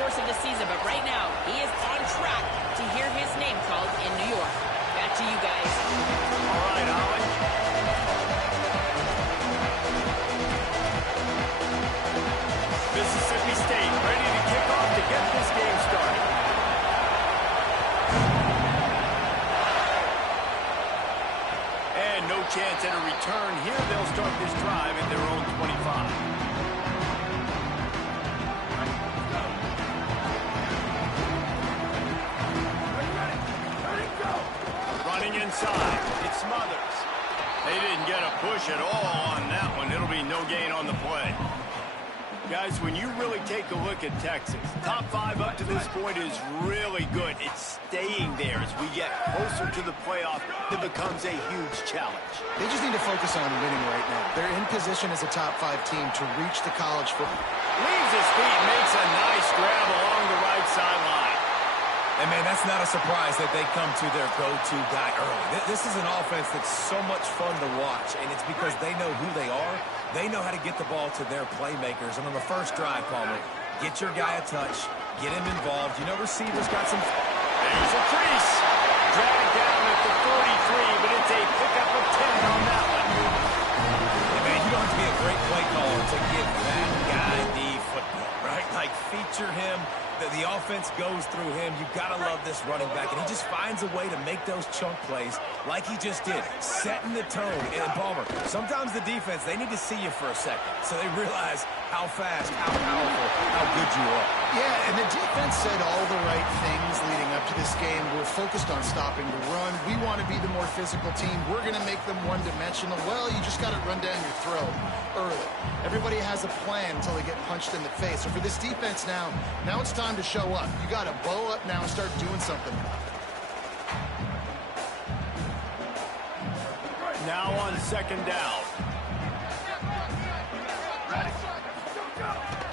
course of the season, but right now he is on track to hear his name called in New York. Back to you guys. All right, Holly. Mississippi State ready to kick off to get this game started. And no chance at a return here. They'll start this drive at their own 25. Inside, it's Smothers. They didn't get a push at all on that one. It'll be no gain on the play. Guys, when you really take a look at Texas, top 5 up to this point is really good. It's staying there as we get closer to the playoff. It becomes a huge challenge. They just need to focus on winning right now. They're in position as a top 5 team to reach the college football. Leaves his feet, makes a nice grab along the right sideline. And, man, that's not a surprise that they come to their go-to guy early. This is an offense that's so much fun to watch, and it's because they know who they are. They know how to get the ball to their playmakers. And on the first drive, Palmer, get your guy a touch, get him involved. You know, receivers got some... There's a crease. Dragged down at the 43, but it's a pickup of 10 on that one. And, man, you don't have to be a great play caller to give that guy the football, right? Like, feature him. The offense goes through him. You've got to love this running back. And he just finds a way to make those chunk plays like he just did, setting the tone. And Palmer, sometimes the defense, they need to see you for a second so they realize how fast, how powerful, how good you are. Yeah, and the defense said all the right things leading up to this game. We're focused on stopping the run. We want to be the more physical team. We're going to make them one-dimensional. Well, you just got to run down your throat early. Everybody has a plan until they get punched in the face. So for this defense now it's time to show up. You got to bow up now and start doing something about it. Now on second down.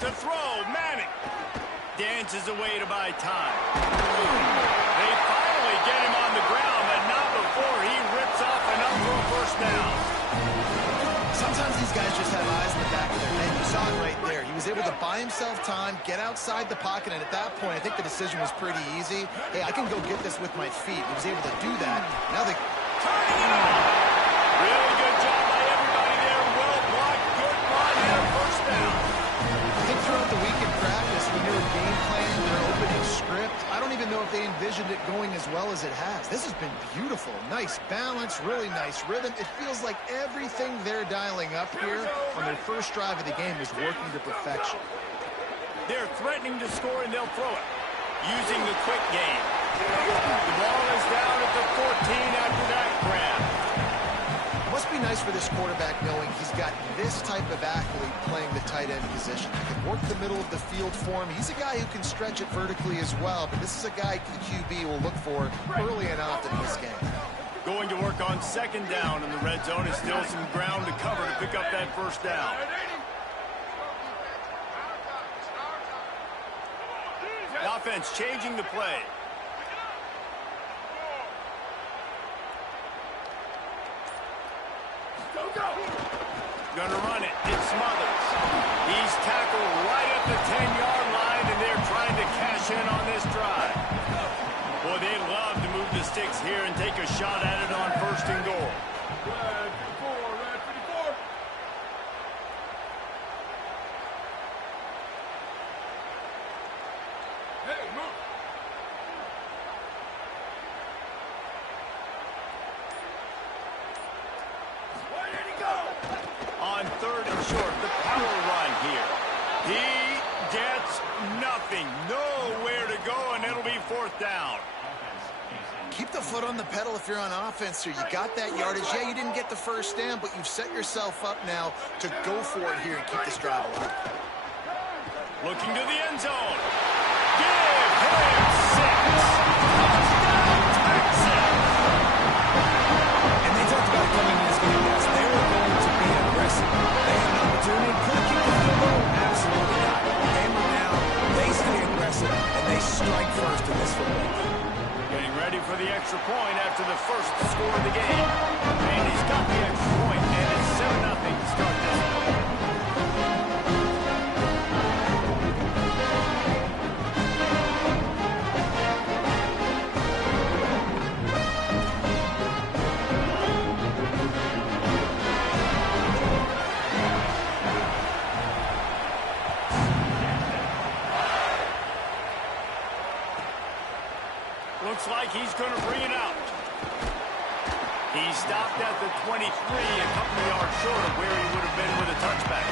To throw, Manning. Dances away to buy time. They finally get him on the ground, but not before he rips off enough for a first down. Sometimes these guys just have eyes in the back of their head. You saw it right there. He was able to buy himself time, get outside the pocket, and at that point, I think the decision was pretty easy. Hey, I can go get this with my feet. He was able to do that. Now they... Turning it on. Really good job by everybody there. Well blocked. Good run and a first down. I think throughout the week in practice, when they were game planning their opening script, I don't even know if they envisioned it going as well as it has. This has been beautiful. Nice balance, really nice rhythm. It feels like everything they're dialing up here on their first drive of the game is working to perfection. They're threatening to score, and they'll throw it, using the quick game. The ball is down at the 14 after that grab. Must be nice for this quarterback knowing he's got this type of athlete playing the tight end position. He can work the middle of the field for him. He's a guy who can stretch it vertically as well, but this is a guy the QB will look for early and often in this game. Going to work on second down in the red zone. Is still some ground to cover to pick up that first down. The offense changing the play. Gonna run it. It's Smothers. He's tackled right at the 10-yard line, and they're trying to cash in on this drive. Boy, they love to move the sticks here and take a shot at it on first and goal. On third and short, the power run here. He gets nothing. Nowhere to go, and it'll be fourth down. Keep the foot on the pedal if you're on offense here. You got that yardage. Yeah, you didn't get the first down, but you've set yourself up now to go for it here and keep this drive alive. Looking to the end zone. Give him 6. Touchdown, Texas. And they talked about it coming in this game, guys. They were going to be aggressive. They had an opportunity. Could have kicked the field goal? Absolutely not. Hammer down. They stay aggressive, and they strike first in this football game. Getting ready for the extra point after the first score of the game. And he's got the extra point, and it's 7-0 to start this one. Looks like he's going to bring it out. He stopped at the 23, a couple of yards short of where he would have been with a touchback.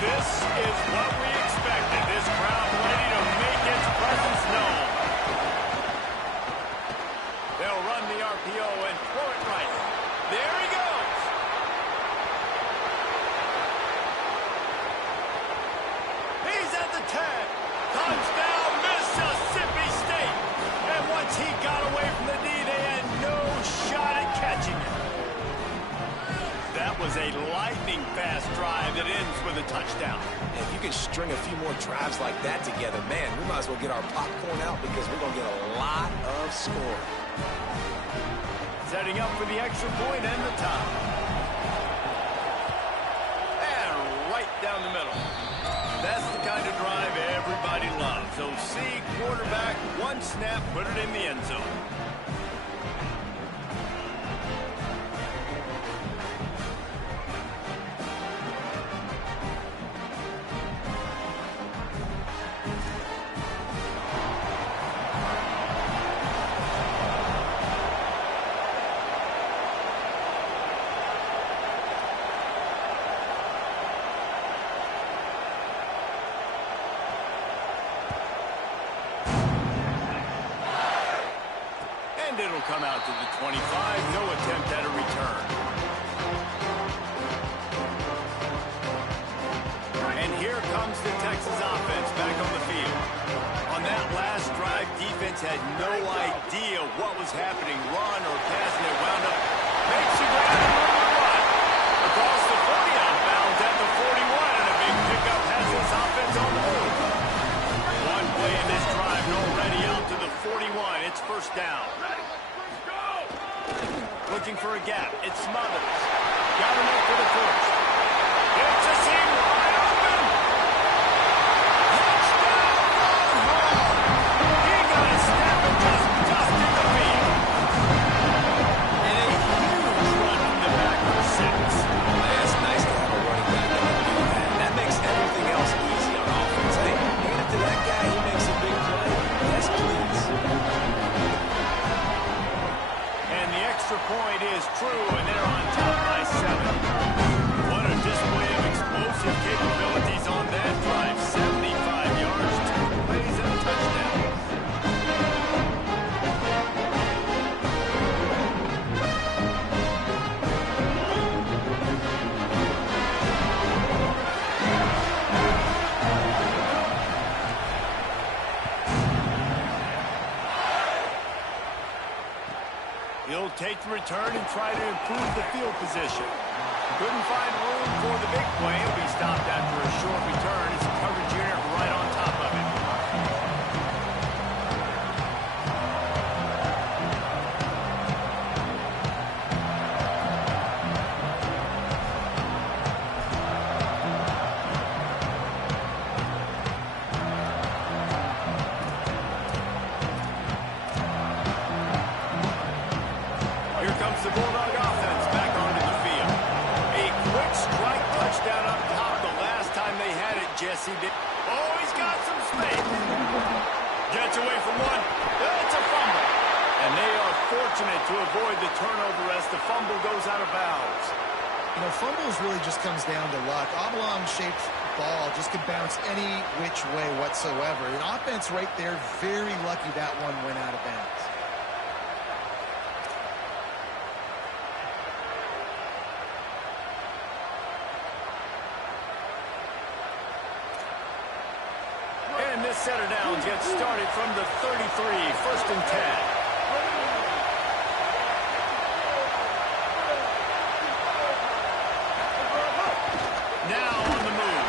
This is what we expected. This crowd ready to make its presence known. They'll run the RPO and throw it right. There he goes. He's at the 10. Touchdown, Mississippi State. And once he got away from the knee, they had no shot at catching him. That was a lightning-fast drive that ends with a touchdown. If you can string a few more drives like that together, man, we might as well get our popcorn out because we're going to get a lot of scoring. Setting up for the extra point and the tie. And right down the middle. That's the kind of drive everybody loves. So see quarterback, one snap, put it in the end zone. And it'll come out to the 25. No attempt at a return. And here comes the Texas offense back on the field. On that last drive, defense had no idea what was happening. Run or pass, and it wound up. Makes the ground and room to run. Across the 40 outbound at the 41. And a big pickup has this offense on the move. One play in this drive and already out to the 41. It's first down. Looking for a gap. It's Smothers. Got enough for the first. It's a seam wide open. Touchdown, run home. He got a snap and just dusted the field. And a huge run from the back for 6. It's nice to have a running back that can do that. That makes everything else easy on offense. Hey, hand it to that guy. He makes a big play. Yes, please. And the extra point is true, and they're on top by 7. What a display of explosive capabilities on that drive. 75 yards, 2 plays, and a touchdown. He'll take the return and try to improve the field position. Couldn't find room for the big play. He'll be stopped after a short return. It's a coverage unit right on top of it. Here comes the Bulldog offense back onto the field. A quick strike touchdown up top the last time they had it, Jesse did. Oh, he's got some space. Gets away from one. It's a fumble. And they are fortunate to avoid the turnover as the fumble goes out of bounds. You know, fumbles really just comes down to luck. Oblong-shaped ball just could bounce any which way whatsoever. An offense right there, very lucky that one went out of bounds. And this setter down gets started from the 33, 1st and 10. Now on the move.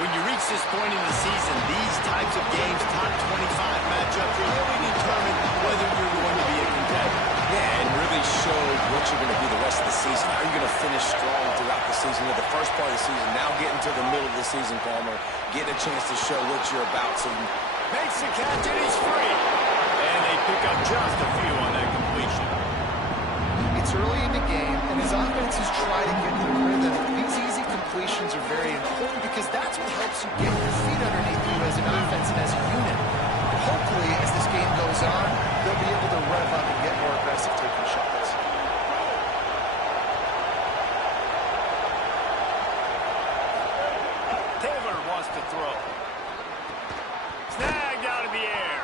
When you reach this point in the season, these types of games, top 25 matchups, really determine whether you're going to be a contender. Yeah, and really show what you're going to be the rest of the season. Are you going to finish strong throughout the season? At the first part of the season, now getting to the middle of the season, Palmer, getting a chance to show what you're about. So makes the catch and he's free. And they pick up just a few on that completion. It's early in the game, and his offenses try to get the rhythm. These easy completions are very important because that's what helps you get your feet underneath you as an offense and as a unit. And hopefully, as this game goes on, they'll be able to rev up and get more aggressive taking shots. Taylor wants to throw. Snagged out of the air.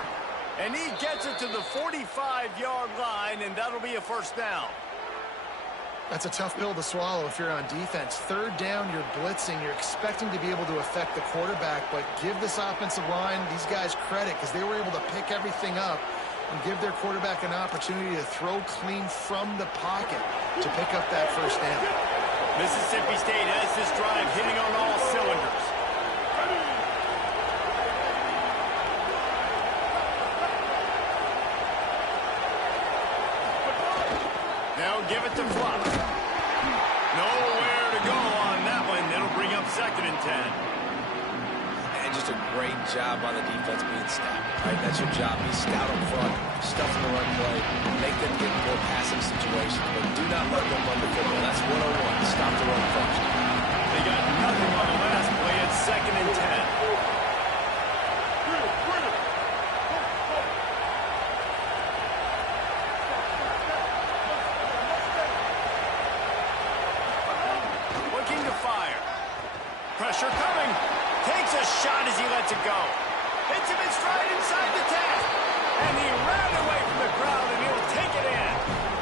And he gets it to the 45-yard line, and that'll be a first down. That's a tough pill to swallow if you're on defense. Third down, you're blitzing. You're expecting to be able to affect the quarterback, but give this offensive line, these guys, credit because they were able to pick everything up and give their quarterback an opportunity to throw clean from the pocket to pick up that first down. Mississippi State has this drive hitting on all cylinders. Now give it to Fluff. Nowhere to go on that one. It'll bring up 2nd and 10. And just a great job by the defense being stout. Right? That's your job. Be stout up front. Stuff in the run play. Make them get more passing situations. But do not let them run the football. That's 101. Stop the run function. They got nothing on the last play. It's 2nd and 10. Pressure coming. Takes a shot as he lets it go. Hits him in stride inside the 10. And he ran away from the crowd, and he'll take it in.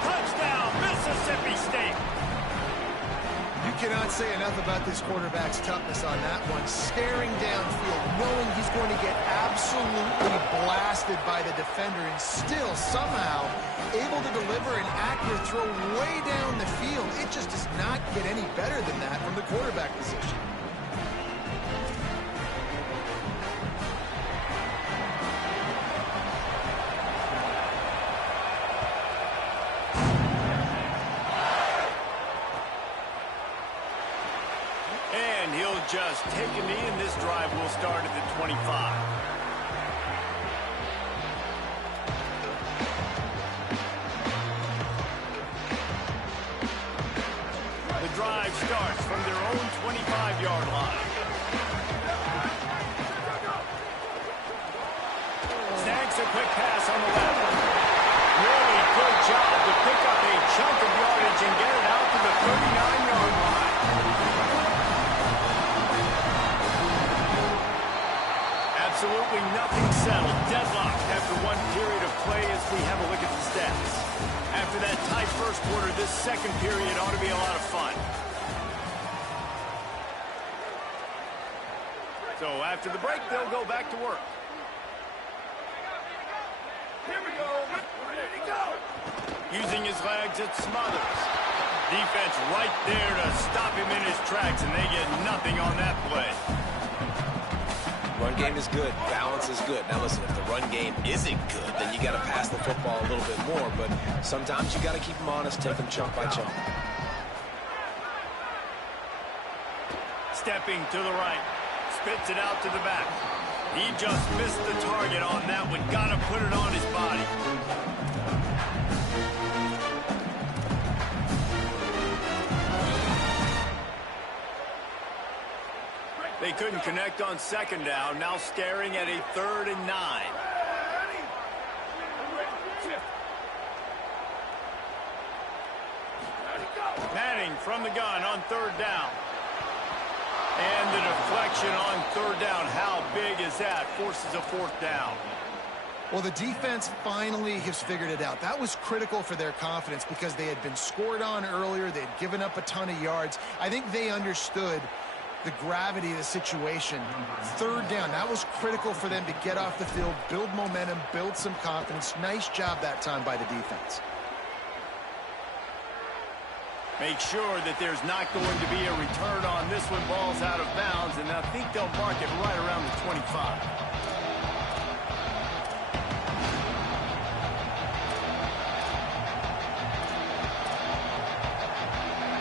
Touchdown, Mississippi State. You cannot say enough about this quarterback's toughness on that one. Staring downfield, knowing he's going to get absolutely blasted by the defender, and still somehow able to deliver an accurate throw way down the field. It just does not get any better than that from the quarterback position. And he'll just take a knee, and this drive will start at the 25. The drive starts from their own 25-yard line. Snags a quick pass on the left. Really good job to pick up a chunk of yardage and get it out to the 39-yard line. Absolutely nothing settled. Deadlocked after one period of play as we have a look at the stats. After that tight first quarter, this second period ought to be a lot of fun. So after the break, they'll go back to work. Here we go. Ready to go. Using his legs, it Smothers. Defense right there to stop him in his tracks, and they get nothing on that play. Run game is good. Balance is good. Now listen, if the run game isn't good, then you got to pass the football a little bit more. But sometimes you got to keep them honest, take them chunk by chunk. Stepping to the right. Spits it out to the back. He just missed the target on that one. Got to put it on his body. They couldn't connect on 2nd down. Now staring at a 3rd and 9. Manning from the gun on 3rd down. And the deflection on 3rd down. How big is that? Forces a 4th down. Well, the defense finally has figured it out. That was critical for their confidence because they had been scored on earlier. They had given up a ton of yards. I think they understood the gravity of the situation. 3rd down, that was critical for them to get off the field, build momentum, build some confidence. Nice job that time by the defense. Make sure that there's not going to be a return on this one. Ball's out of bounds, and I think they'll mark it right around the 25.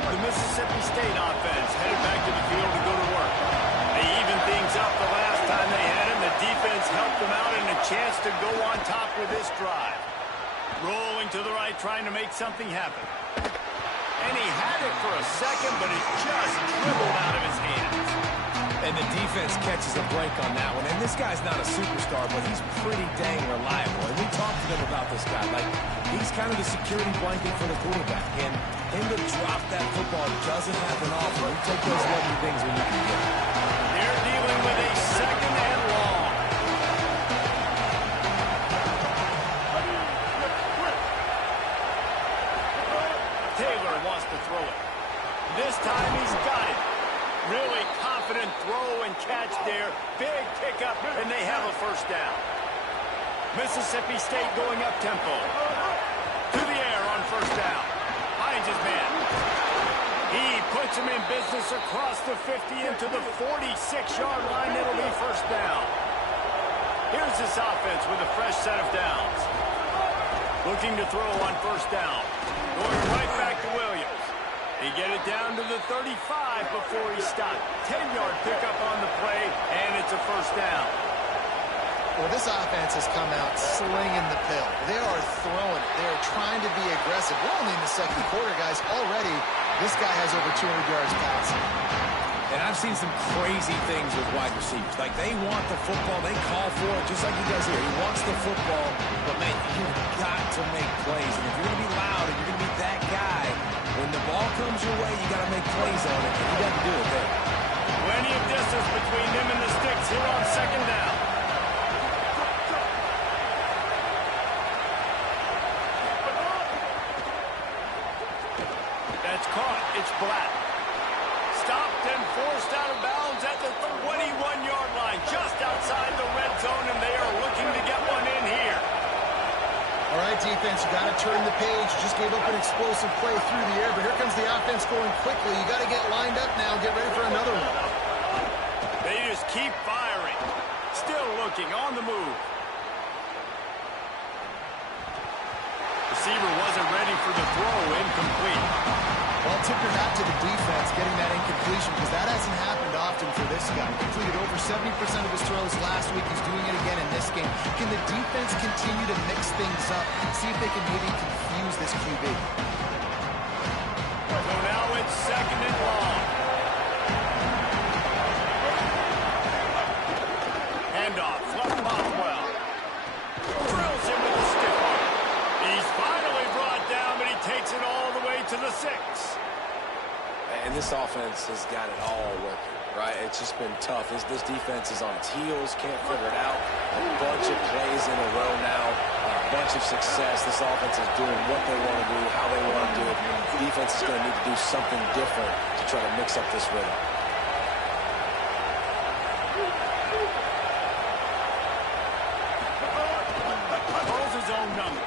The Mississippi State offense headed back to the field to go to work. They evened things up the last time they had him. The defense helped them out and a chance to go on top with this drive. Rolling to the right, trying to make something happen. And he had it for a second, but it just dribbled out of his hands. And the defense catches a break on that one. And this guy's not a superstar, but he's pretty dang reliable. And we talked to them about this guy. Like, he's kind of the security blanket for the quarterback. And him to drop that football doesn't happen often. You take those lovely things when you can get it. They're dealing with a second and long. Taylor wants to throw it. This time he's got it. Really confident throw and catch there. Big pickup, and they have a first down. Mississippi State going up-tempo. To the air on first down. Finds his man. He puts him in business across the 50 into the 46-yard line. It'll be first down. Here's this offense with a fresh set of downs. Looking to throw on first down. Going right back to Williams. He get it down to the 35 before he stopped. 10-yard pickup on the play, and it's a first down. Well, this offense has come out slinging the pill. They are throwing it. They are trying to be aggressive. We're only in the second quarter, guys. Already, this guy has over 200 yards passing. And I've seen some crazy things with wide receivers. Like, they want the football. They call for it, just like he does here. He wants the football. But, man, you've got to make plays. And if you're going to be loud and you're going to be that guy, when the ball comes your way, you got to make plays on it. And you got to do it there. Plenty of distance between them and the sticks here on second down. That's caught. It's Black. Stopped and forced out of bounds at the 21-yard line, just outside the red zone, and they are looking to get one in here. All right, defense, you got to turn the page. You just gave up an explosive play through the air, but here comes the offense going quickly. You got to get lined up now. Get ready for another one. They just keep firing. Still looking on the move. Receiver wasn't ready for the throw. Incomplete. Well, tip your hat to the defense getting that incompletion because that hasn't happened often for this guy. Completed over 70% of his throws last week. He's doing it again in this game. Can the defense continue to mix things up? See if they can maybe confuse this QB. So now it's second and long. Handoff. Fluff Bothwell. Drills him with a stiff arm. He's finally brought down, but he takes it all the way to the 6. And this offense has got it all working, right? It's just been tough. This defense is on its heels, can't figure it out. A bunch of plays in a row now, a bunch of success. This offense is doing what they want to do, how they want to do it. The defense is going to need to do something different to try to mix up this rhythm. Calls his own number.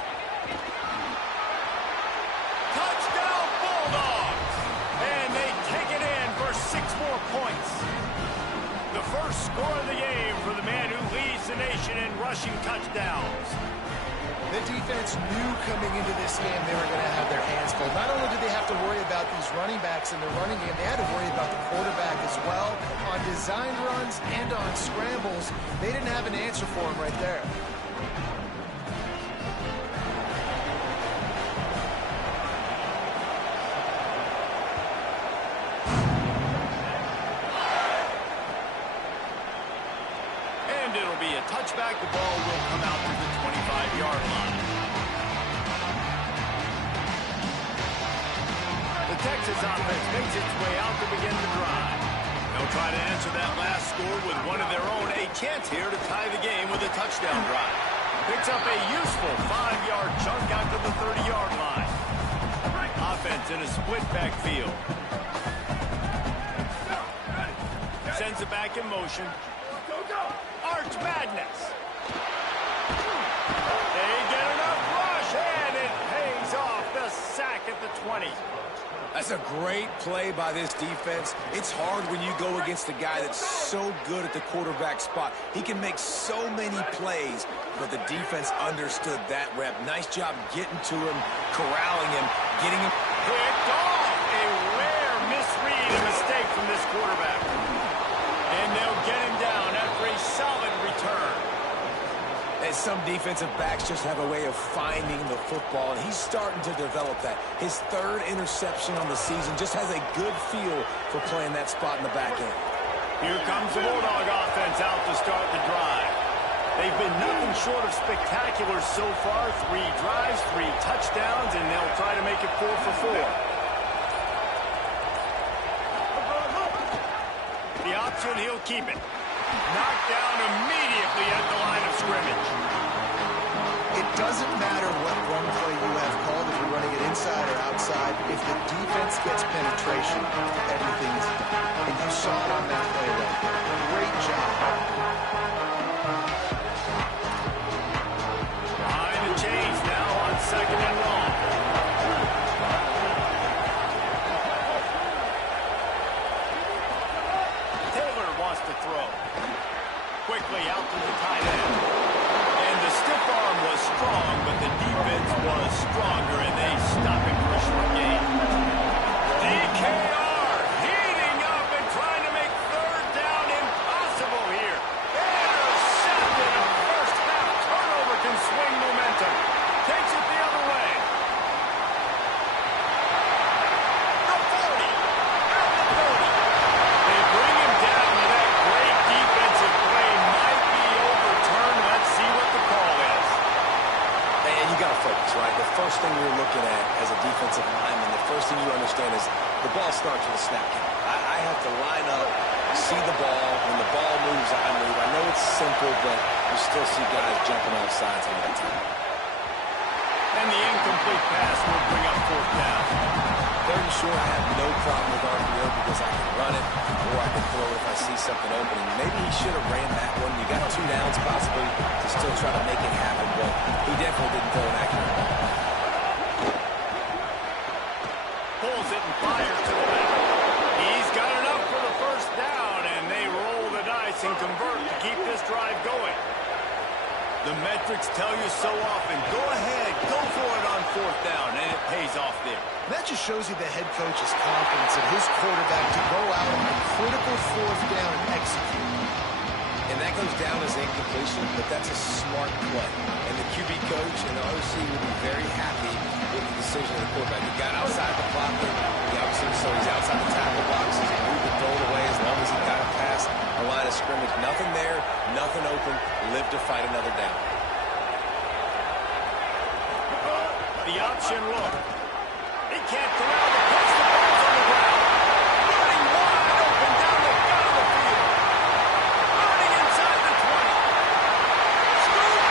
Touchdown Bulldogs! And they take it in for 6 more points. The first score of the game for the man who leads the nation in rushing touchdowns. The defense knew coming into this game they were going to have their hands full. Not only did they have to worry about these running backs in the running game, they had to worry about the quarterback as well. On designed runs and on scrambles, they didn't have an answer for him right there. And it'll be a touchback. The ball will come out to the 25-yard line. The Texas offense makes its way out to begin the drive. They'll try to answer that last score with one of their own. A chance here to tie the game with a touchdown drive. Picks up a useful 5-yard chunk out to the 30-yard line. Offense in a split backfield. Sends it back in motion. Arch Madness. They get enough rush, and it pays off the sack at the 20. That's a great play by this defense. It's hard when you go against a guy that's so good at the quarterback spot. He can make so many plays, but the defense understood that rep. Nice job getting to him, corralling him, getting him. Picked off. A rare misread and mistake from this quarterback. And they'll get him down after a solid return. And some defensive backs just have a way of finding the football, and he's starting to develop that. His third interception on the season just has a good feel for playing that spot in the back end. Here comes the Bulldog offense out to start the drive. They've been nothing short of spectacular so far. 3 drives, 3 touchdowns, and they'll try to make it 4 for 4. The option, he'll keep it. Knocked down immediately at the line of scrimmage. It doesn't matter what run play you have called, if you're running it inside or outside. If the defense gets penetration, everything is done. And you saw it on that play right there. Great job. Behind the chains now on 2nd and long. Taylor wants to throw. Quickly out to the tight end. And the stiff arm was strong, but the defense was stronger, and they stop it for a short gain. DKR heating up and trying to make 3rd down impossible here. Intercepted. A first half turnover can swing momentum. Takes it the other way. The 40. At the 30. They bring him down to that great defensive play. Might be overturned. Let's see what the call is. And you got to focus, right? The first thing you're looking at as a defensive lineman, the first thing you understand is the ball starts with a snap count. I have to line up, see the ball. When the ball moves, I move. I know it's simple, but you still see guys jumping off sides all the time. And the incomplete pass will bring up 4th down. 3rd and short, I have no problem with RPO because I can run it or I can throw it if I see something open. And maybe he should have ran that one. You got 2 downs possibly to still try to make it happen, but he definitely didn't throw an accurate ball. Pulls it and fires to the left. He's got enough for the 1st down, and they roll the dice and convert to keep this drive going. The metrics tell you so often, go ahead, go for it on 4th down, and it pays off there. That just shows you the head coach's confidence in his quarterback to go out on a critical 4th down and execute. And that goes down as incompletion, but that's a smart play. And the QB coach and the OC will be very happy with the decision of the quarterback. He got outside the pocket. He obviously, so he's outside the tackle boxes. He moved and throw it away as long as he got it past the line of scrimmage. Nothing there, nothing open. Live to fight another down. The option look. He can't corral the pass. The ball's on the ground. Running wide open down the gut of the field. Running inside the 20. Scoop.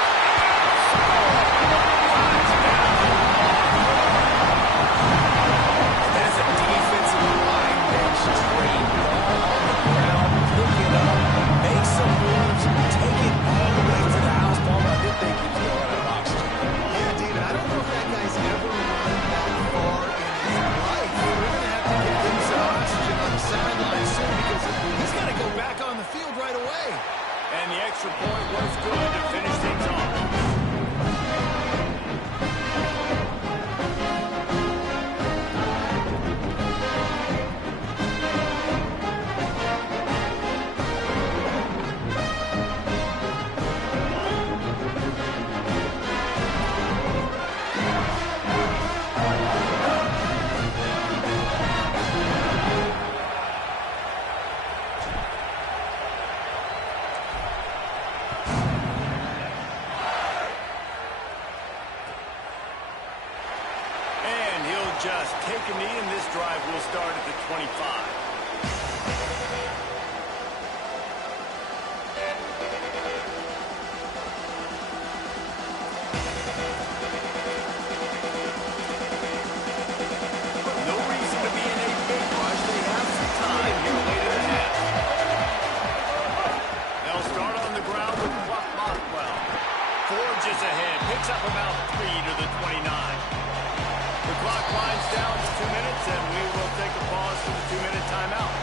That's a defensive line bench trained ball on the ground. Pick it up. Make some moves. Take it all the way to the house. Ball, I did think he was going to run out of oxygen. Yeah, David, I don't know if that guy's ever run that far in his life. We're going to have to get him some oxygen on the sideline soon because he's got to go back on the field right away. And the extra point was good to finish things off. Just take a knee, and this drive will start at the 25. No reason to be in a big rush. They have some time here late in the half. They'll start on the ground with Rockwell. Forges ahead, picks up about 3 to the 29. The clock winds down to 2 minutes, and we will take a pause for the 2-minute timeout.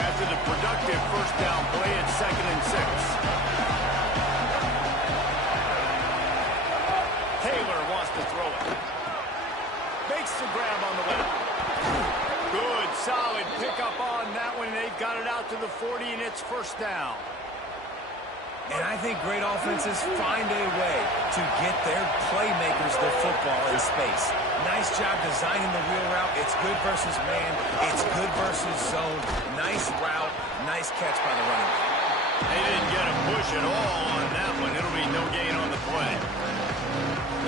After the productive 1st down play, it's 2nd and 6. Makes the grab on the left. Good, solid pickup on that one. They've got it out to the 40, and it's first down. And I think great offenses find a way to get their playmakers the football in space. Nice job designing the wheel route. It's good versus man. It's good versus zone. Nice route. Nice catch by the running back. They didn't get a push at all on that one. It'll be no gain on the play.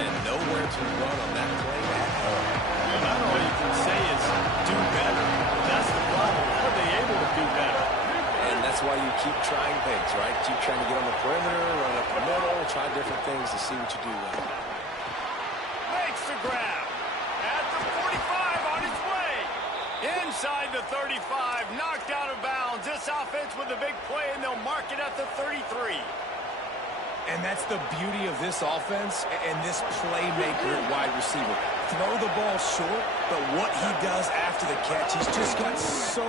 And nowhere to run on that play at all. Well, not all you can say is do better. That's the problem. How are they able to do better? And that's why you keep trying things, right? Keep trying to get on the perimeter, run up the middle, try different things to see what you do well. Makes the grab. At the 45 on its way. Inside the 35, knocked out of bounds. This offense with a big play, and they'll mark it at the 33. And that's the beauty of this offense and this playmaker at wide receiver. Throw the ball short, but what he does after the catch, he's just got so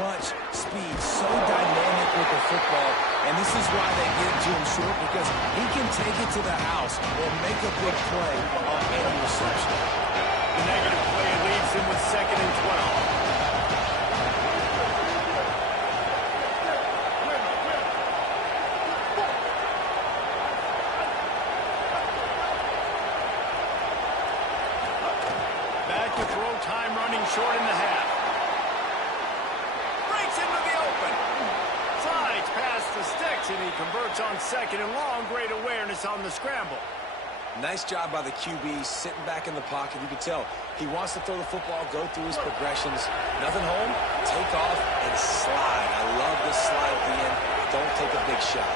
much speed, so dynamic with the football. And this is why they get it to him short, because he can take it to the house or make a big play on any reception. The negative play leaves him with 2nd and 12. Time running short in the half. Breaks into the open. Slides past the sticks, and he converts on 2nd and long. Great awareness on the scramble. Nice job by the QB, sitting back in the pocket. You can tell he wants to throw the football, go through his progressions. Nothing home, take off, and slide. I love this slide at the end. Don't take a big shot.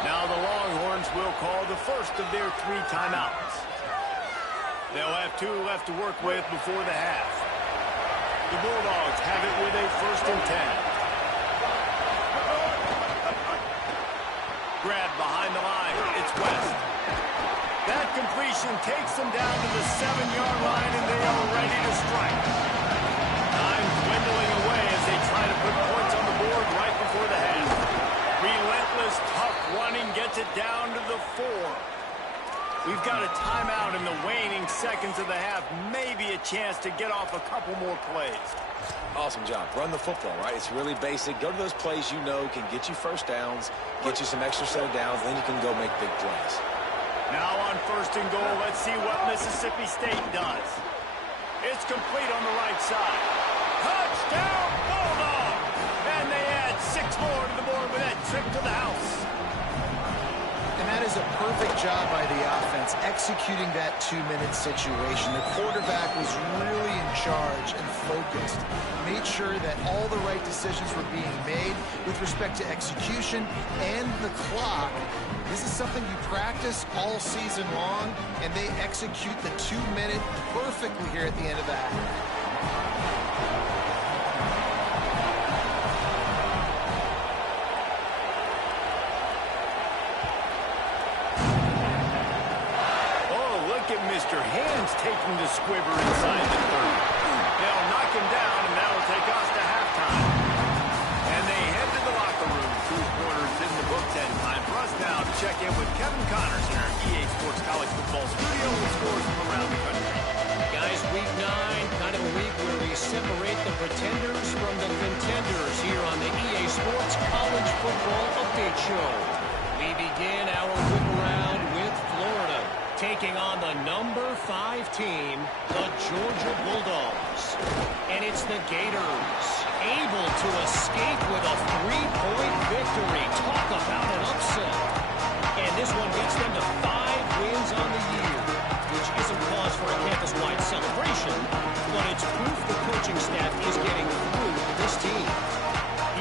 Now the Longhorns will call the first of their 3 timeouts. They'll have 2 left to work with before the half. The Bulldogs have it with a 1st and 10. Grab behind the line. It's West. That completion takes them down to the 7-yard line, and they are ready to strike. Time dwindling away as they try to put points on the board right before the half. Relentless, tough running gets it down to the 4. We've got a timeout in the waning seconds of the half. Maybe a chance to get off a couple more plays. Awesome job. Run the football, right? It's really basic. Go to those plays you know can get you first downs, get you some extra set of downs, then you can go make big plays. Now on 1st and goal, let's see what Mississippi State does. It's complete on the right side. Touchdown, Bulldogs! And they add 6 more to the board with that trip to the house. And that is a perfect job by the offense, executing that 2-minute situation. The quarterback was really in charge and focused. Made sure that all the right decisions were being made with respect to execution and the clock. This is something you practice all season long, and they execute the 2-minute perfectly here at the end of the half. Mr. Hands taking the squibber inside the 30. They'll knock him down, and that'll take us to halftime. And they head to the locker room. 2 quarters in the books, and time for us now to check in with Kevin Connors in our EA Sports College Football studio with scores from around the country. Guys, week 9, kind of a week where we separate the pretenders from the contenders here on the EA Sports College Football Update Show. We begin our whip around with Florida, taking on the number 5 team, the Georgia Bulldogs. And it's the Gators, able to escape with a 3-point victory. Talk about an upset. And this one gets them to 5 wins on the year, which isn't cause for a campus-wide celebration, but it's proof the coaching staff is getting through this team.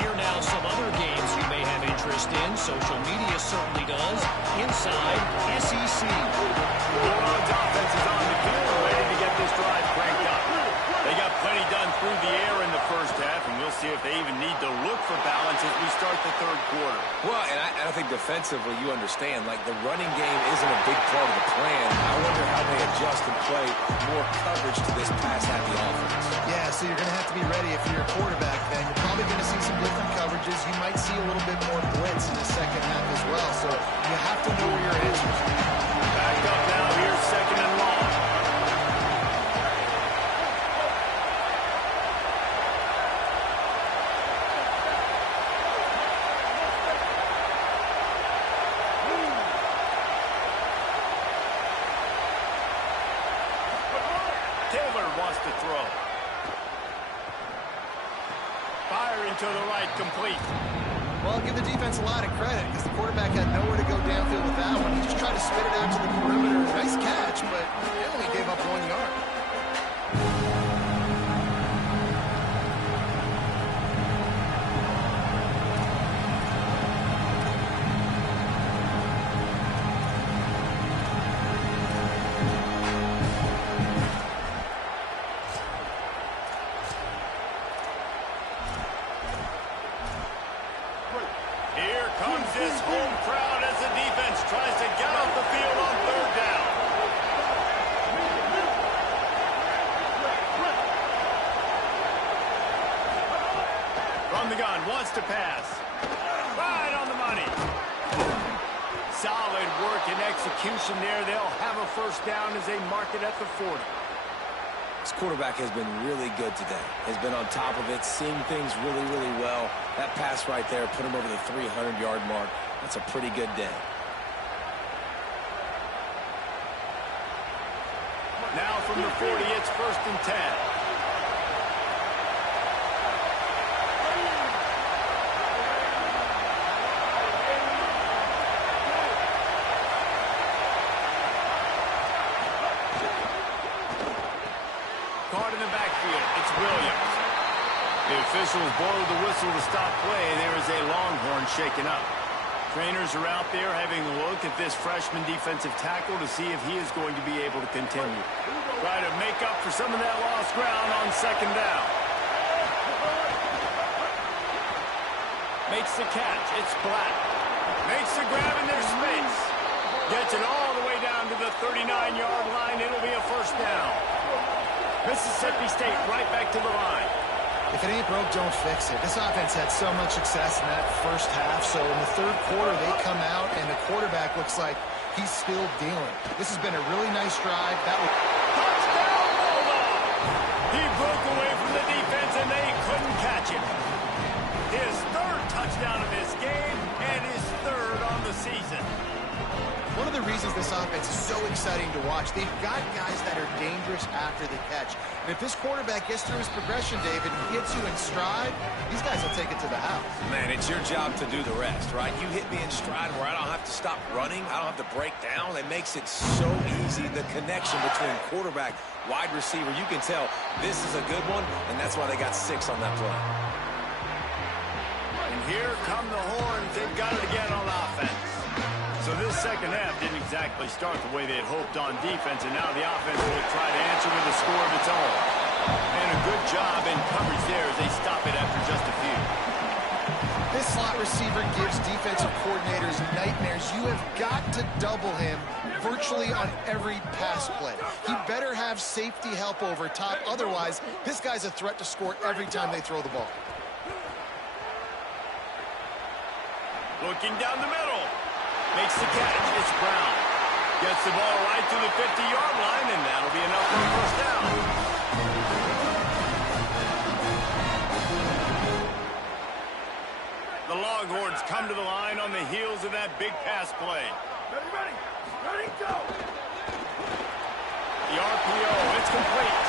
Here now some other games you may have interest in. Social media certainly does. Inside SEC. Bulldogs offense is on the field, ready to get this drive cranked up. They got plenty done through the air in the first half, and we'll see if they even need to look for balance as we start the 3rd quarter. Well, and I think defensively you understand, like the running game isn't a big part of the plan. I wonder how they adjust and play more coverage to this pass-happy offense. Yeah, so you're going to have to be ready if you're a quarterback then. You're probably going to see some different coverages. You might see a little bit more blitz in the second half as well, so you have to know where your answers are. Back up now, here's 2nd and long. Taylor wants to throw. Firing to the right, complete. Well, give the defense a lot of credit because the quarterback had nowhere to go downfield with that one. He just tried to spit it out to the perimeter. Nice catch, but they only gave up 1 yard. Here comes this home crowd as the defense tries to get off the field on 3rd down. From the gun, wants to pass. Right on the money. Solid work and execution there. They'll have a 1st down as they mark it at the 40. This quarterback has been really good today. Has been on top of it, seeing things really, really well. That pass right there put him over the 300-yard mark. That's a pretty good day. Now from the 40, it's 1st and 10. Caught in the backfield. It's Williams. The officials blow the whistle to stop play. There is a Longhorn shaken up. Trainers are out there having a look at this freshman defensive tackle to see if he is going to be able to continue. Try to make up for some of that lost ground on 2nd down. Makes the catch. It's Black. Makes the grab in their space. Gets it all the way down to the 39-yard line. It'll be a 1st down. Mississippi State right back to the line. If it ain't broke, don't fix it. This offense had so much success in that 1st half, so in the 3rd quarter, they come out, and the quarterback looks like he's still dealing. This has been a really nice drive. That was... Touchdown, Bulldog! He broke away from the defense, and they couldn't catch him. His 3rd touchdown of this game, and his 3rd on the season. One of the reasons this offense is so exciting to watch, they've got guys that are dangerous after the catch. And if this quarterback gets through his progression, David, and gets you in stride, these guys will take it to the house. Man, it's your job to do the rest, right? You hit me in stride where I don't have to stop running. I don't have to break down. It makes it so easy, the connection between quarterback, wide receiver. You can tell this is a good one, and that's why they got 6 on that play. And here come the horns. They've got it again on offense. So this 2nd half didn't exactly start the way they had hoped on defense, and now the offense will try to answer with a score of its own. And a good job in coverage there as they stop it after just a few. This slot receiver gives defensive coordinators nightmares. You have got to double him virtually on every pass play. He better have safety help over top. Otherwise, this guy's a threat to score every time they throw the ball. Looking down the middle. Makes the catch. It's Brown. Gets the ball right to the 50-yard line, and that'll be enough for a 1st down. The Longhorns come to the line on the heels of that big pass play. Ready, go! The RPO, it's complete.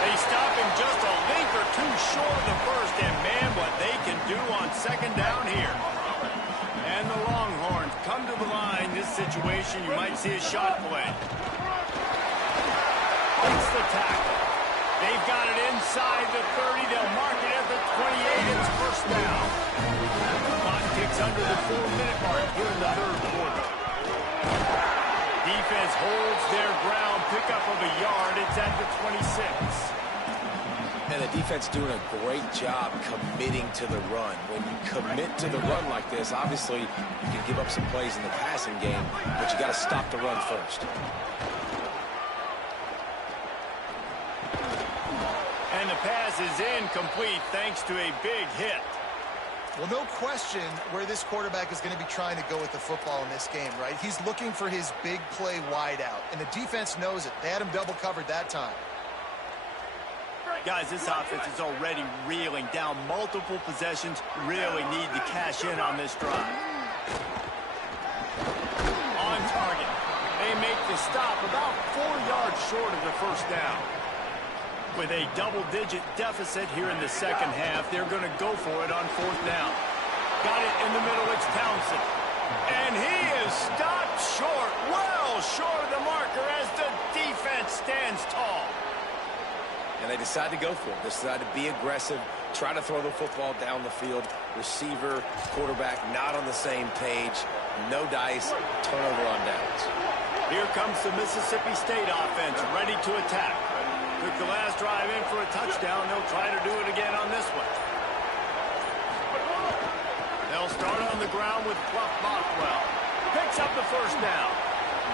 They stop him just a link or 2 short of the 1st, and man, what they can do on 2nd down here. And the Longhorns come to the line. This situation, you might see a shot play. It's the tackle. They've got it inside the 30. They'll mark it at the 28. It's 1st down. Clock ticks under the 4-minute mark here in the 3rd quarter. Defense holds their ground. Pickup of a yard. It's at the 26. And the defense doing a great job committing to the run. When you commit to the run like this, obviously you can give up some plays in the passing game, but you got to stop the run first. And the pass is incomplete thanks to a big hit. Well, no question where this quarterback is going to be trying to go with the football in this game, right? He's looking for his big play wide out, and the defense knows it. They had him double covered that time. Guys, this offense is already reeling down multiple possessions. Really need to cash in on this drive. On target. They make the stop about 4 yards short of the 1st down. With a double-digit deficit here in the second half, they're going to go for it on fourth down. Got it in the middle, it's Townsend. And he is stopped short, well short of the marker as the defense stands tall. And they decide to go for it. They decide to be aggressive, try to throw the football down the field. Receiver, quarterback not on the same page. No dice, turnover on downs. Here comes the Mississippi State offense, ready to attack. Took the last drive in for a touchdown. They'll try to do it again on this one. They'll start on the ground with Bluff Bothwell. Picks up the first down.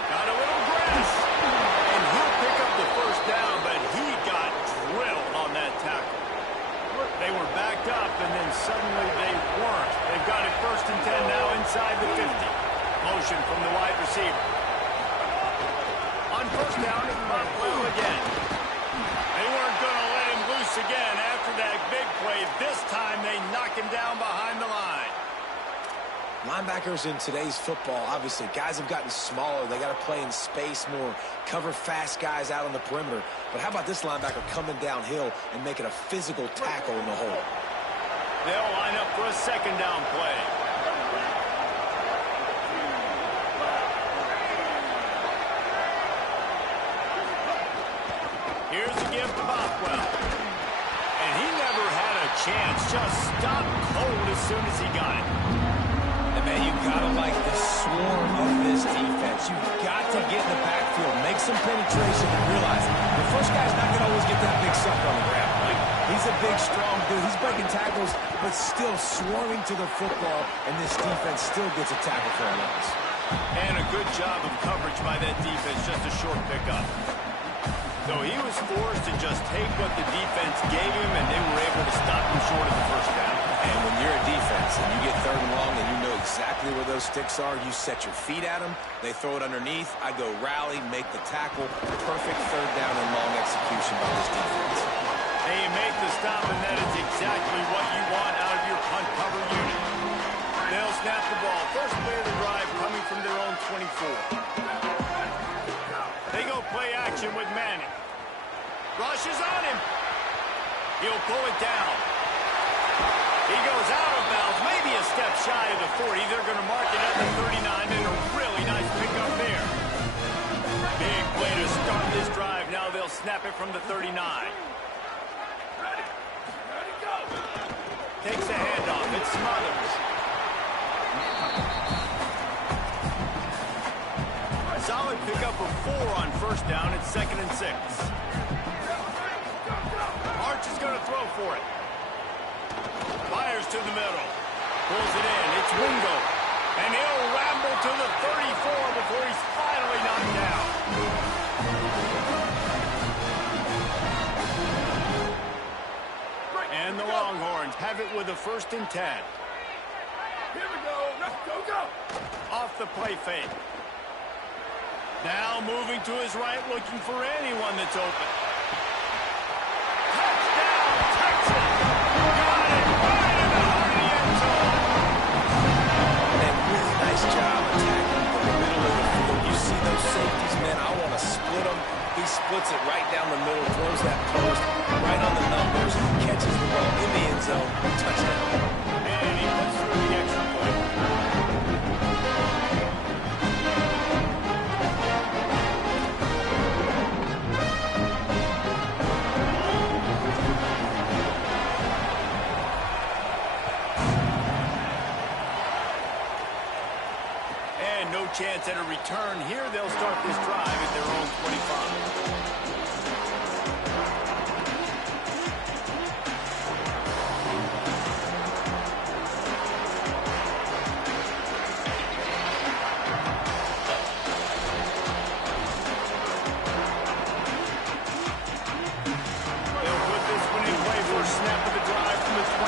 Got a little grass. And he'll pick up the first down, but he got drilled on that tackle. They were backed up, and then suddenly they weren't. They've got it 1st and 10 now inside the 50. Motion from the wide receiver. On first down, it's Bothwell again. They weren't going to let him loose again after that big play. This time they knock him down behind the line. Linebackers in today's football, obviously, guys have gotten smaller. They got to play in space more, cover fast guys out on the perimeter. But how about this linebacker coming downhill and making a physical tackle in the hole? They'll line up for a second down play. Here's a give to Bothwell. And he never had a chance. Just stopped cold as soon as he got it. Man, you gotta like the swarm of this defense. You've got to get in the backfield, make some penetration, and realize the first guy's not gonna always get that big sucker on the ground. Right? He's a big, strong dude. He's breaking tackles, but still swarming to the football, and this defense still gets a tackle for a loss. And a good job of coverage by that defense, just a short pickup. So he was forced to just take what the defense gave him, and they were able to stop him short of the first down. And when you're a defense and you get 3rd and long and you know exactly where those sticks are, you set your feet at them, they throw it underneath, I go rally, make the tackle. Perfect 3rd down and long execution by this defense. They make the stop, and that is exactly what you want out of your punt cover unit. They'll snap the ball. First play of the drive coming from their own 24. They go play action with Manning. Rushes on him. He'll pull it down. He goes out of bounds, maybe a step shy of the 40. They're going to mark it at the 39, and a really nice pickup there. Big play to start this drive. Now they'll snap it from the 39. Ready, go. Takes a handoff. It's Smothers. Solid pickup of 4 on first down. It's 2nd and 6. Arch is going to throw for it. Fires to the middle. Pulls it in. It's Wingo. And he'll ramble to the 34 before he's finally knocked down. And the Longhorns have it with a 1st and 10. Here we go. Let's go. Off the play fake. Now moving to his right, looking for anyone that's open. Touchdown, Texas! Got it right in the heart of the end zone. And really nice job attacking from the middle of the field. You see those safeties, man, I want to split them. He splits it right down the middle, throws that post right on the numbers, catches the ball in the end zone, touchdown. And he puts through the extra point. No chance at a return here. They'll start this drive at their own 25. They'll put this one in play for a snap of the drive from the 25.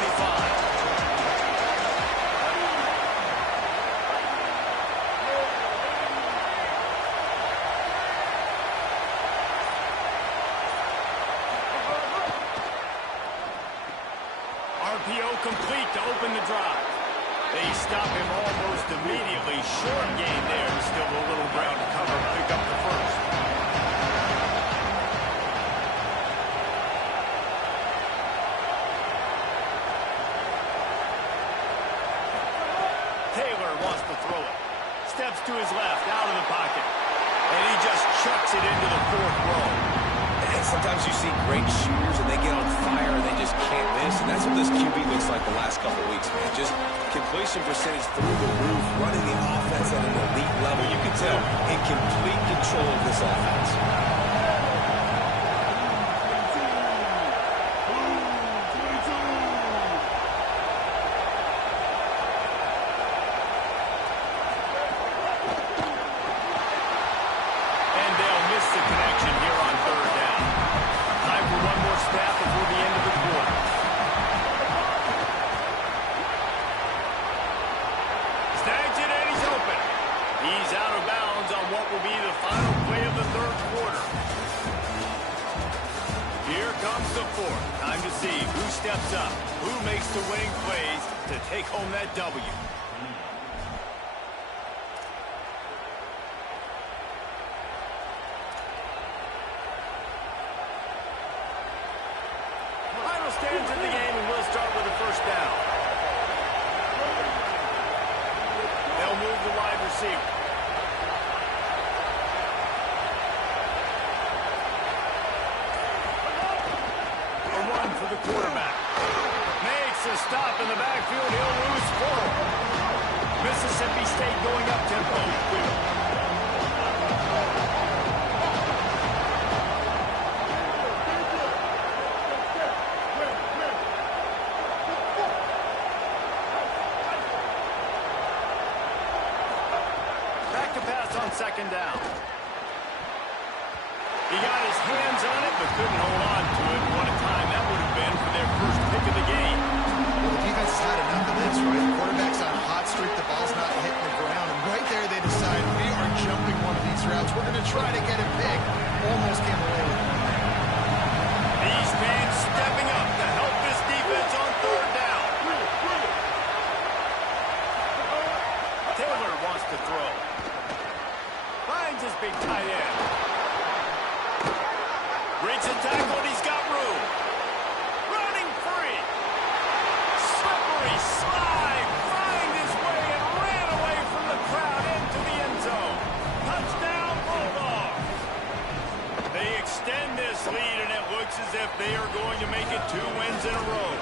RPO complete to open the drive. They stop him almost immediately. Short gain there. Still a little ground to cover. Pick up the first. steps to his left, out of the pocket. And he just chucks it into the 4th row. And sometimes you see great shooters and they get on fire and they just can't miss. And that's what this QB looks like the last couple weeks, man. Just completion percentage through the roof, running the offense at an elite level. You can tell in complete control of this offense. Time to see who steps up, who makes the winning plays to take home that W. Final stands in the game, and we'll start with a first down. They'll move the wide receiver. For the quarterback. Makes a stop in the backfield. He'll lose 4. Mississippi State going up tempo. Back to pass on 2nd down. He got his hands on it, but couldn't hold on to it. What a time that would have been for their first pick of the game. Well, the defense has had enough of this, right? The quarterback's on a hot streak. The ball's not hitting the ground. And right there, they decide, we are jumping one of these routes. We're going to try to get a pick. Almost came away with it. These fans stepping up to help this defense on 3rd down. Taylor wants to throw. Finds his big tight end. Breaks a tackle, and he's got room. Running free. Slippery slide. Find his way and ran away from the crowd into the end zone. Touchdown, Bulldogs. They extend this lead, and it looks as if they are going to make it 2 wins in a row.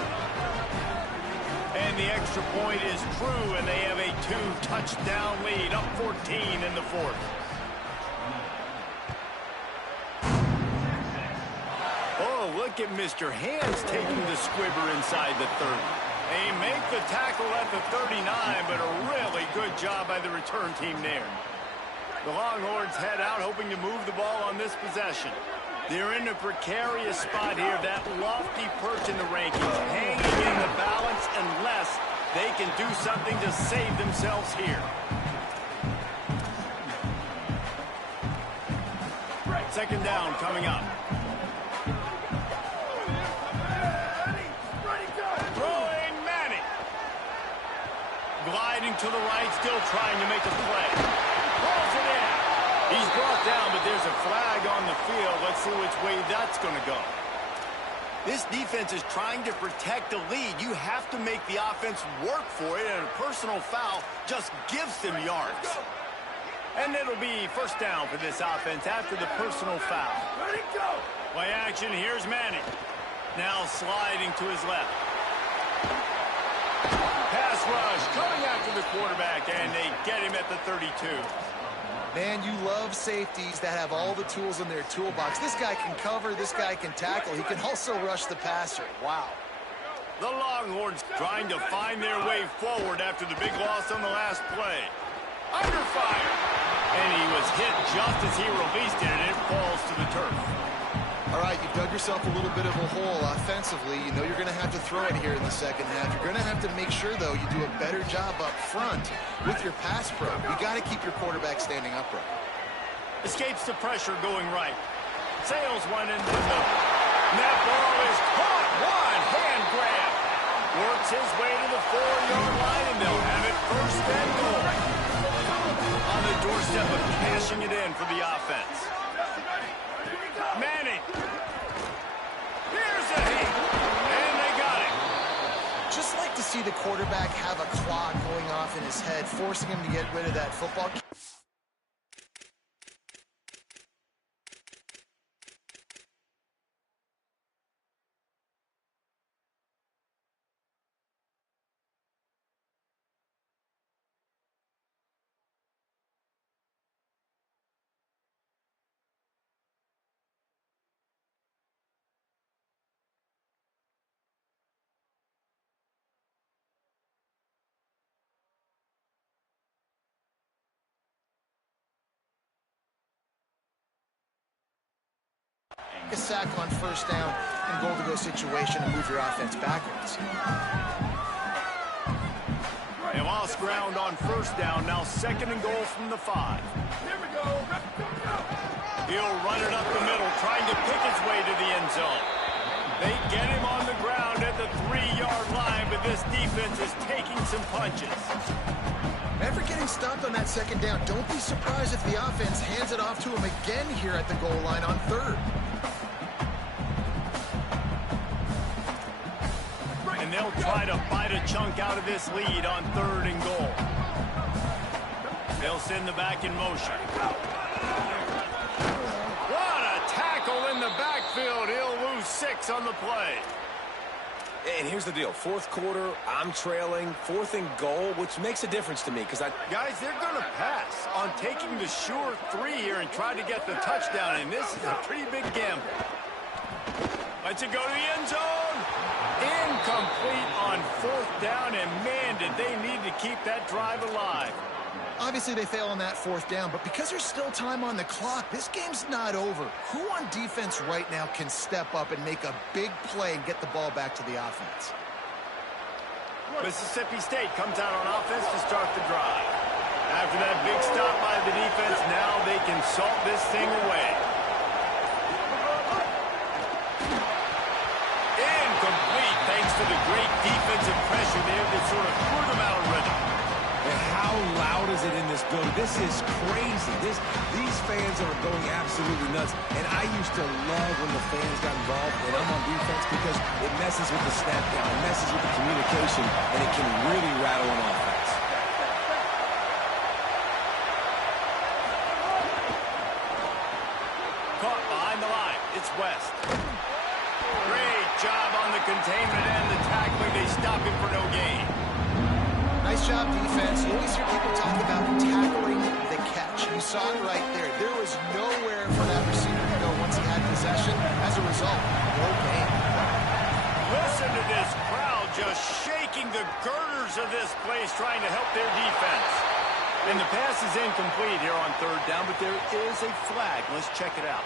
And the extra point is true, and they have a 2-touchdown lead, up 14 in the 4th. Oh, look at Mr. Hands taking the squibber inside the 30. They make the tackle at the 39, but a really good job by the return team there. The Longhorns head out hoping to move the ball on this possession. They're in a precarious spot here, that lofty perch in the rankings, hanging in the balance unless they can do something to save themselves here. Second down coming up. Throwing Manning. Gliding to the right, still trying to make a play. Pulls it in. He's brought down, but there's a flag on the field. Let's see which way that's going to go. This defense is trying to protect the lead. You have to make the offense work for it, and a personal foul just gives them yards. And it'll be first down for this offense after the personal foul. Play action, here's Manning. Now sliding to his left. Pass rush, coming after the quarterback, and they get him at the 32. Man, you love safeties that have all the tools in their toolbox. This guy can cover, this guy can tackle. He can also rush the passer. Wow. The Longhorns trying to find their way forward after the big loss on the last play. Under fire. And he was hit just as he released it, and it falls to the turf. All right, you've dug yourself a little bit of a hole offensively. You know you're going to have to throw it here in the second half. You're going to have to make sure, though, you do a better job up front with your pass pro. You got to keep your quarterback standing upright. Escapes the pressure going right. Sails one into the middle. And that ball is caught. One hand grab. Works his way to the 4-yard line, and they'll have it first and goal. On the doorstep of cashing it in for the offense. Manning. Here's a hit. And they got it. Just like to see the quarterback have a clock going off in his head, forcing him to get rid of that football. a sack on first down and goal-to-go situation and move your offense backwards. They lost ground on first down. Now 2nd and goal from the 5. He'll run it up the middle, trying to pick his way to the end zone. They get him on the ground at the 3-yard line, but this defense is taking some punches. After getting stopped on that 2nd down, don't be surprised if the offense hands it off to him again here at the goal line on 3rd. And they'll try to bite a chunk out of this lead on 3rd and goal. They'll send the back in motion. What a tackle in the backfield. He'll lose 6 on the play. And here's the deal. 4th quarter, I'm trailing. 4th and goal, which makes a difference to me because Guys, they're going to pass on taking the sure 3 here and try to get the touchdown, and this is a pretty big gamble. Let's it go to the end zone. Incomplete on 4th down, and man, did they need to keep that drive alive. Obviously, they fail on that 4th down, but because there's still time on the clock, this game's not over. Who on defense right now can step up and make a big play and get the ball back to the offense? Mississippi State comes out on offense to start the drive. After that big stop by the defense, now they can salt this thing away. Incomplete, thanks to the great defensive pressure there that sort of threw them out of rhythm. And how loud is it in this building? This is crazy. These fans are going absolutely nuts. And I used to love when the fans got involved when I'm on defense because it messes with the snap count, it messes with the communication, and it can really rattle an offense. Caught behind the line. It's West. Great job on the containment and the tackling. They stop him for no gain. Nice job, defense. You always hear people talk about tackling the catch. You saw it right there. There was nowhere for that receiver to go once he had possession. As a result, no gain. Listen to this crowd just shaking the girders of this place, trying to help their defense. And the pass is incomplete here on 3rd down, but there is a flag. Let's check it out.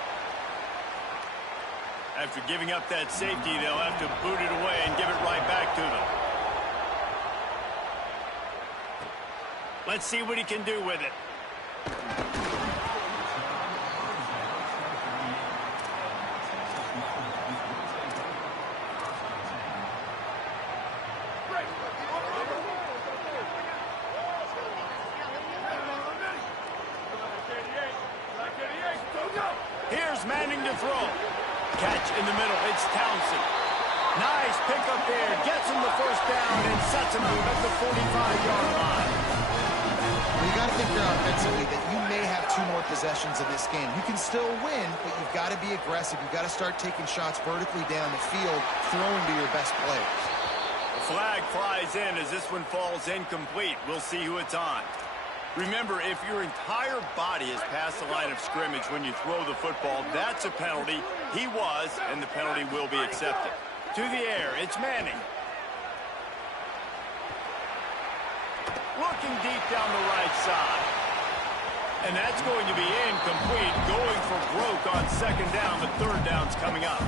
After giving up that safety, they'll have to boot it away and give it right back to them. Let's see what he can do with it. Here's Manning to throw. Catch in the middle. It's Townsend. Nice pickup there. Gets him the 1st down and sets him up at the 45-yard line. Well, you got to think here offensively that you may have 2 more possessions in this game. You can still win, but you've got to be aggressive. You've got to start taking shots vertically down the field, throwing to your best players. The flag flies in as this one falls incomplete. We'll see who it's on. Remember, if your entire body is past the line of scrimmage when you throw the football, that's a penalty. He was, and the penalty will be accepted. To the air, it's Manning. Looking deep down the right side. And that's going to be incomplete. Going for broke on 2nd down, but 3rd down's coming up.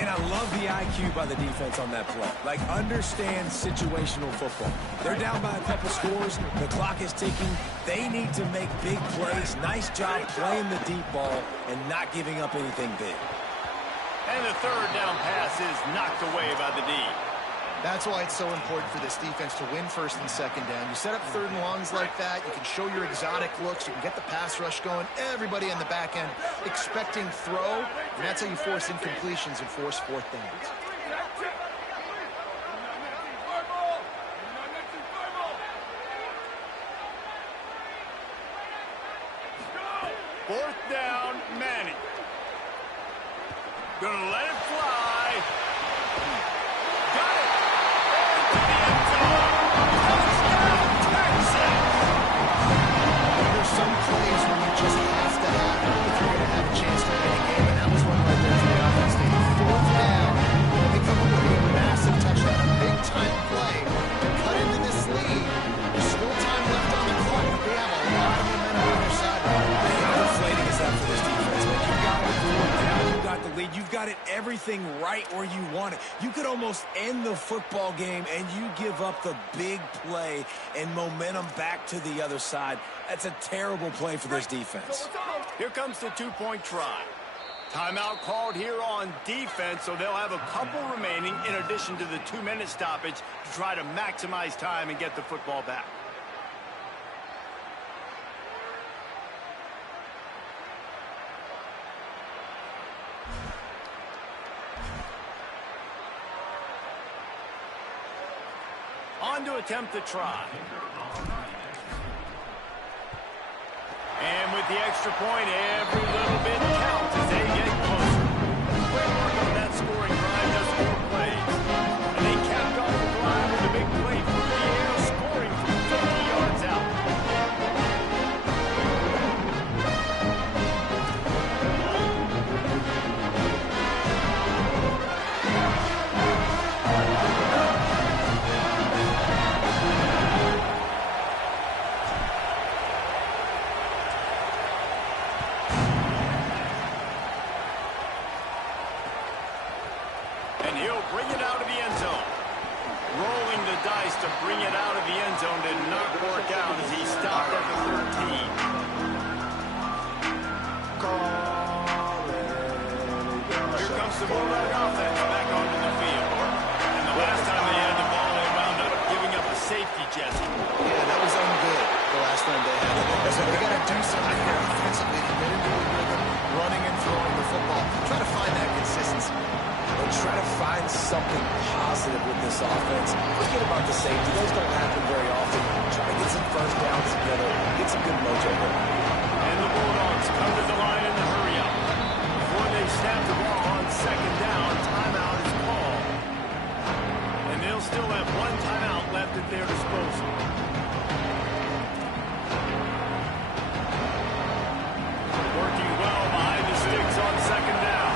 And I love the IQ by the defense on that play. Like, understand situational football. They're down by a couple scores. The clock is ticking. They need to make big plays. Nice job playing the deep ball and not giving up anything big. And the 3rd down pass is knocked away by the D. That's why it's so important for this defense to win 1st and 2nd down. You set up 3rd and longs like that. You can show your exotic looks. You can get the pass rush going. Everybody in the back end expecting throw. And that's how you force incompletions and force 4th downs. Fourth down, Manning. Gonna let it fly. Got it. Into the end zone. Touchdown, Texas. There's some plays where you just have to have it if you're going to have a chance to win a game, and that was one right there for the offense. They 4th down. They come up with a massive touchdown, a big-time play to cut into this lead. There's still time left on the clock, but they have a lot of momentum on their side. How deflating is that for this defense? When you got the 4th down, you got the lead. You've got it everything right where you want it. You could almost end the football game, and you give up the big play and momentum back to the other side. That's a terrible play for this defense. Here comes the two-point try. Timeout called here on defense, so they'll have a couple remaining in addition to the 2-minute stoppage to try to maximize time and get the football back. On to attempt the try. And with the extra point, every little bit counts as they get closer. Great work on that scoring drive, just 4 plays. And they capped off the drive with a big play through the air, scoring from 50 yards out. And he'll bring it out of the end zone. Rolling the dice to bring it out of the end zone did not work out as he stopped at the 13. Here comes the Bulldog offense back onto the field. And the last time they had the ball, they wound up giving up a safety, Jesse. Yeah, that was ungood the last time they had it. So they got to do something here offensively to get into a rhythm, running and throwing the football. Try to find that consistency. And try to find something positive with this offense. Forget about the safety. Those don't happen very often. Try to get some first downs together. Get some good mojo there. And the Bulldogs come to the line in the hurry-up. Before they snap the ball on second down, timeout is called. And they'll still have 1 timeout left at their disposal. Working well behind the sticks on second down.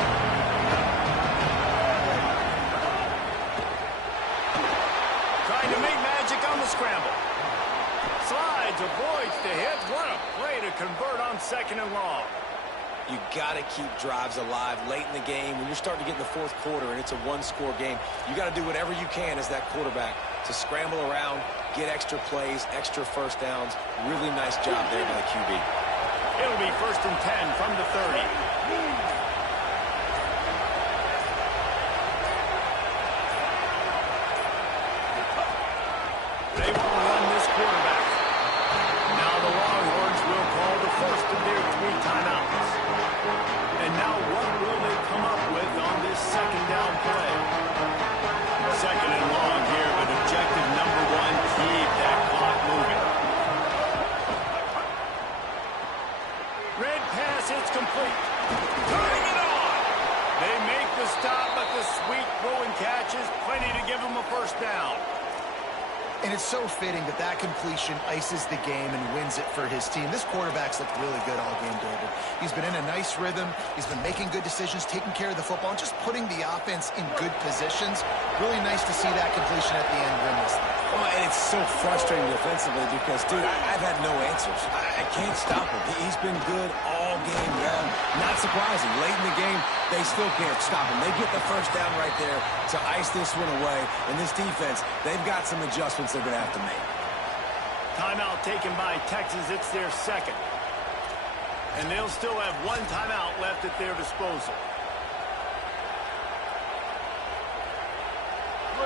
Trying to make magic on the scramble. Slides, avoids the hit. What a play to convert on second and long. You got to keep drives alive late in the game. When you're starting to get in the fourth quarter and it's a 1-score game, you got to do whatever you can as that quarterback to scramble around, get extra plays, extra first downs. Really nice job there by the QB. It'll be 1st and 10 from the 30. They want to run this quarterback. Now the Longhorns will call the first of their 3 timeouts. And now what will they come up with on this second down play? Second and long here, but objective number 1, keep that clock moving. Red pass, it's complete. Turning it on. They make the stop, but the sweet throw and catch is plenty to give them a first down. And it's so fitting that that completion ices the game and wins it for his team. This quarterback's looked really good all game, David. He's been in a nice rhythm. He's been making good decisions, taking care of the football, and just putting the offense in good positions. Really nice to see that completion at the end win this thing. Oh, and it's so frustrating defensively because, dude, I've had no answers. I can't stop him. He's been good all game long. Not surprising. Late in the game, they still can't stop him. They get the first down right there to ice this one away. And this defense, they've got some adjustments they're going to have to make. Timeout taken by Texas. It's their second. And they'll still have 1 timeout left at their disposal.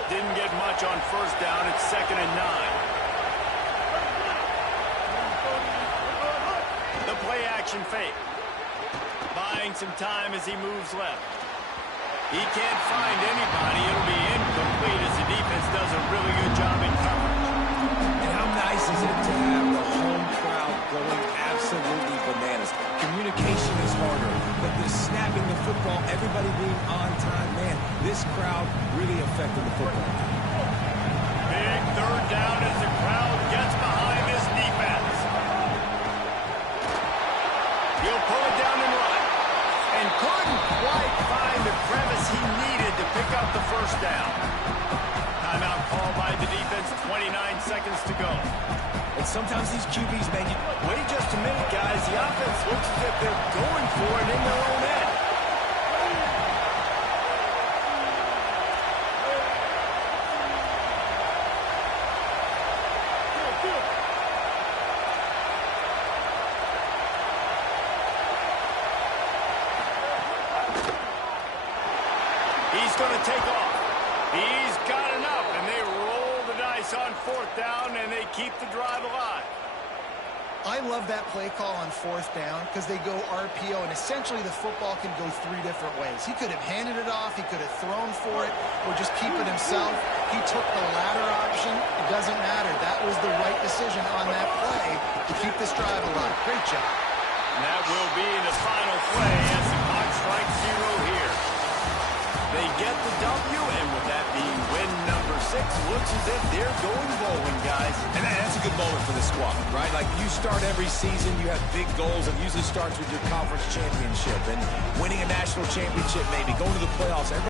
Didn't get much on first down. It's 2nd and 9. The play action fake. Buying some time as he moves left. He can't find anybody. It'll be incomplete as the defense does a really good job in coverage. And how nice is it to have the home crowd going absolutely bananas? Communication is harder, but the snapping the football, everybody being on time, man, this crowd really affected the football. Big 3rd down as the crowd gets behind this defense. He'll pull it down and run. And couldn't quite find the crevice he needed to pick up the first down. Timeout called by the defense, 29 seconds to go. And sometimes these QBs, man, wait just a minute, guys. The offense looks as if they're going for it in their own end. He's going to take off. He's got enough, and they roll the dice on 4th down, and they keep the drive alive. I love that play call on 4th down because they go RPO, and essentially the football can go 3 different ways. He could have handed it off, he could have thrown for it, or just keep it himself. He took the latter option. It doesn't matter. That was the right decision on that play to keep this drive alive. Great job. And that will be the final play as the clock strikes 0 here. They get the W, and with that being win number 6, looks as if they're going bowling, guys. And that's a good moment for the squad, right? Like, you start every season, you have big goals. It usually starts with your conference championship and winning a national championship, maybe going to the playoffs.